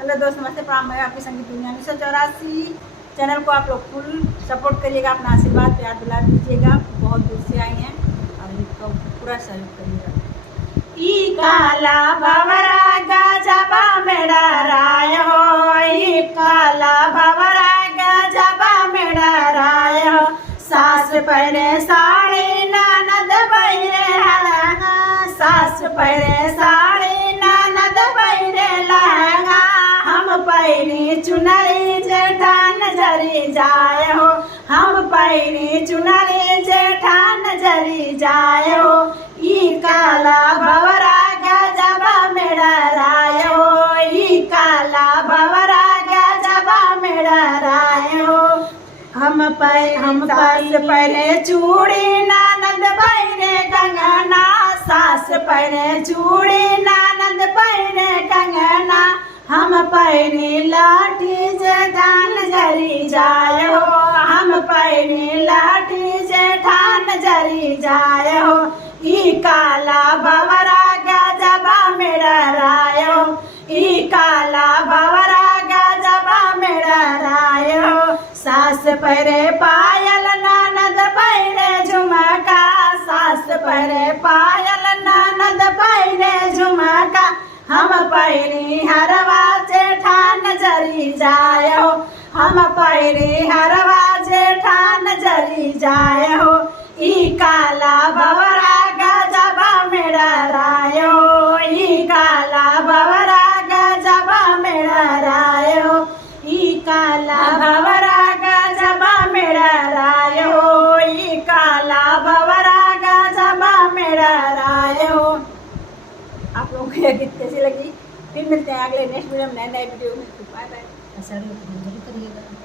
Hello दोस्त, नमस्ते, प्रणाम। मैं आपकी संगीत दुनिया 1984 चैनल को आप लोग फुल सपोर्ट करिएगा, अपना आशीर्वाद प्यार दुलार दीजिएगा। बहुत दूर से आई हैं और इनको पूरा सहयोग करिएगा। ई काला भंवरा गजबा मेरा राय हो, ई काला भंवरा गजबा मेरा राय हो। सास पहरे साड़ी ननद पहिरे लहंगा, सास पहरे साड़ी ननद पहिरे लहंगा। हम पहिरी चुनरी जेठान जरी जाए हो, हम पहिरी चुनरी जेठान जरी जाए हो। ई काला भंवरा गजबा मेरा राय हो, ई काला भंवरा गजबा मेरा राय हो। हम सास पहरे चूड़ी ननद पहिरे कंगना, सास पहरे चूड़ी ननद पहिरे कंगना। हम पहिरी लाठी जेठान जरी जाए हो, हम पहिरी लाठी जेठान जरी जाए हो। ई काला भंवरा गजबा मेरा राय हो, ई काला भंवरा गजबा मेरा राय हो। सास पहरे पायल ननद पहिरे झुमका, सास पहरे पायल ननद पहिरे झुमका। हम पहिरी हरवा जेठान जरी जाए हो, हम पहिरी हरवा जेठान जरी जाए हो। ई काला भंवरा गजबा मेरा राय हो, ई काला भंवरा गजबा मेरा राय हो। ई काला भंवरा गजबा मेरा राय हो, ई काला भंवरा गजबा मेरा राय हो। आप लोगों को यह गीत कैसी लगी? फिर मिलते हैं अगले नेक्स्ट वीडियो में नए वीडियो में। Bye bye. ऐसा करिएगा।